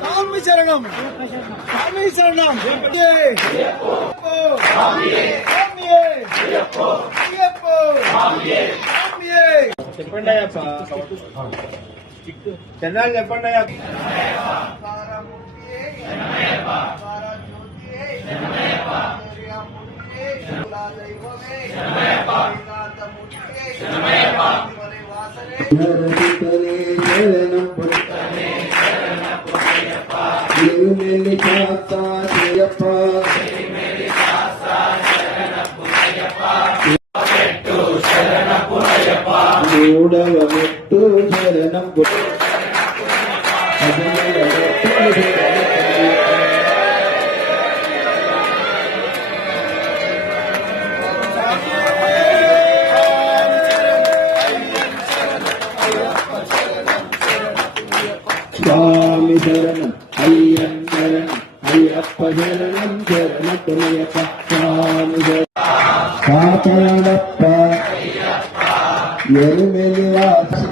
சாமி சரணம், சாமி சரணம். చెప్పండి చెన్నాలు చెప్పండి. మూడవమెట్టు శరణం స్వామి శరణం అయ్యన్ శరణం అయ్యప్ప శరణం శరణమయ్యప్ప స్వామి కాపాడప్ప ఎరుమెలి వాసి